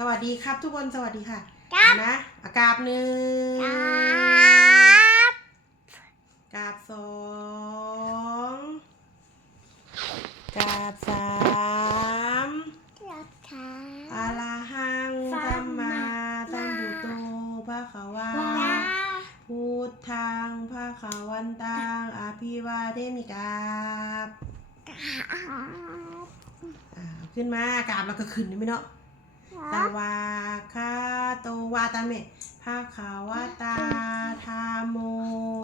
สวัสดีครับทุกคนสวัสดีค่ะครับนะอากาบหนึ่งครับกาบสองกาบสามรักค่ะอาลาหังสัสัมมมามาสัมพุทโธพระขาวาว้าพุทธังพระขาวันตังอภิวาเทมิกาบอ่าขึ้นมากราบแล้วก็ขึ้นได้ไหมเนาะ สวาคาโตวาตาเมภาขาวาตาธรรมโม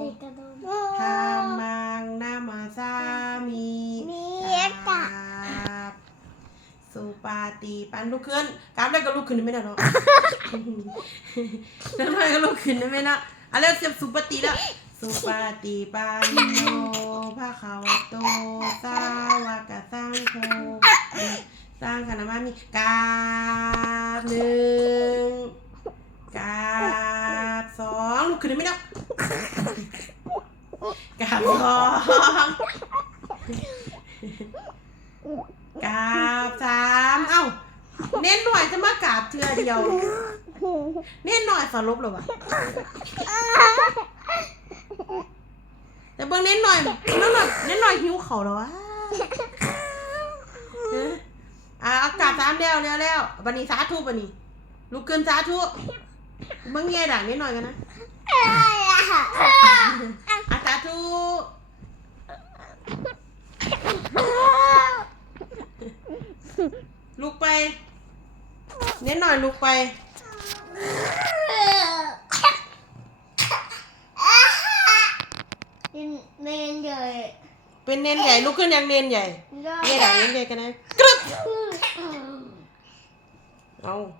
ติดกระดุมธรรมังนามาสามีมีกเอ็กราซ์บสุปาติปันลุกขึ้นกราบแล้วก็ลุกขึ้นได้ไหมเนาะแล้วทำไมก็ลุกขึ้นได้ไหมเนาะอะแล้วเสียบสุปฏิแล้วสุปาติปันโนภาขาวโตสาวกสังโฆสร้างคณะมามีกาบ หนึ่งกาบสองลุกขึ้นได้ไหมเนาะกาบสองกาบสามเอ้า เน้นหน่อยจะมากราบเทือเดียว เน้นหน่อยสรุปหรอวะแต่เบิ่งเน้นหน่อยเน้นหน่อยเน้นหน่อยหิวเขาเหรอวะเอ้ยอะเอากราบสามแล้วแล้วแล้วบันนี้สาธุบันนี้ลุกขึ้นสาธุเบิ่งเงี้ยด่างนิดหน่อยกันนะอาสาธุลุกไปเน้นหน่อยลุกไปเมนใหญ่ เป็นเน้นใหญ่ลุกขึ้นยังเน้นใหญ่ใหญ่เงี้ยด่างเน้นใหญ่กันนะกรึบ oh.